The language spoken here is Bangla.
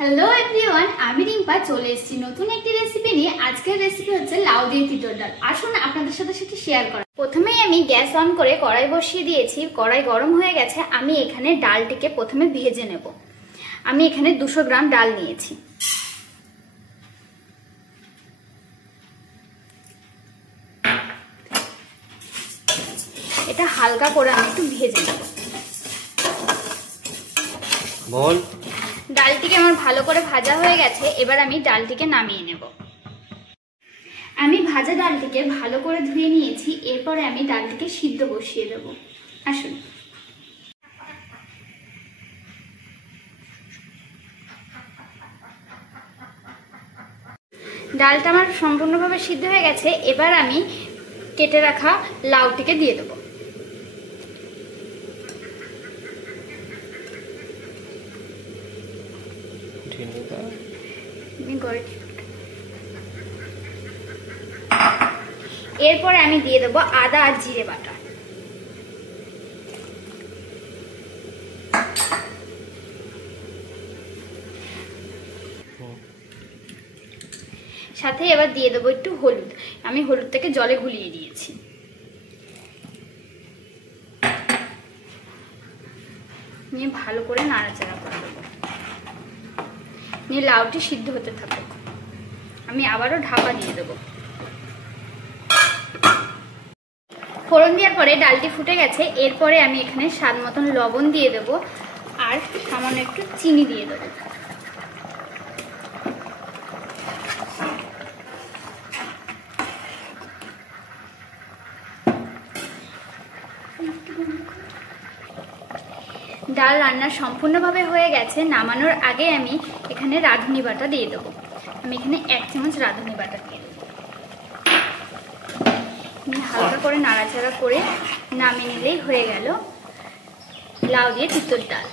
হ্যালো এভরিওয়ান, আমি রিম্পা চলে এসেছি নতুন একটি রেসিপি নিয়ে। আজকের রেসিপি হচ্ছে লাউ দিয়ে তিতর ডাল। আসুন আপনাদের সাথে সেটি শেয়ার করা। প্রথমেই আমি গ্যাস অন করে কড়াই বসিয়ে দিয়েছি। কড়াই গরম হয়ে গেছে। আমি এখানে ডালটিকে প্রথমে ভেজে নেব। আমি এখানে 200 গ্রাম ডাল নিয়েছি। এটা হালকা করে আমি একটু ভেজে নেব। ডালটিকে আমার ভালো করে ভাজা হয়ে গেছে। এবার আমি ডালটিকে নামিয়ে নেব। আমি ভাজা ডালটিকে ভালো করে ধুয়ে নিয়েছি। এরপরে আমি ডালটিকে সিদ্ধ বসিয়ে দেব। আসুন। ডালটা আমার সম্পূর্ণভাবে সিদ্ধ হয়ে গেছে। এবার আমি কেটে রাখা লাউটিকে দিয়ে দেব। এরপরে আমি দিয়ে দেবো আদা আর জিরে বাটা। সাথে এবার দিয়ে দেবো একটু হলুদ। আমি হলুদটাকে জলে গুলিয়ে দিয়েছি। নিয়ে ভালো করে নাড়াচাড়া করে দেবো। নিয়ে লাউটি সিদ্ধ হতে থাকুক। আমি আবারও ঢাকা দিয়ে দেবো। ফোড়ন দেওয়ার পরে ডালটি ফুটে গেছে। এরপরে আমি এখানে স্বাদ মতন লবণ দিয়ে দেব আর সামান্য একটু চিনি দিয়ে দেবো। ডাল রান্না সম্পূর্ণভাবে হয়ে গেছে। নামানোর আগে আমি এখানে রাঁধুনি বাটা দিয়ে দেবো। আমি এখানে 1 চামচ রাঁধুনি বাটা দিয়ে দেবো। হালকা করে নাড়াচাড়া করে নামিয়ে নিলেই হয়ে গেল লাউ দিয়ে তিতর ডাল।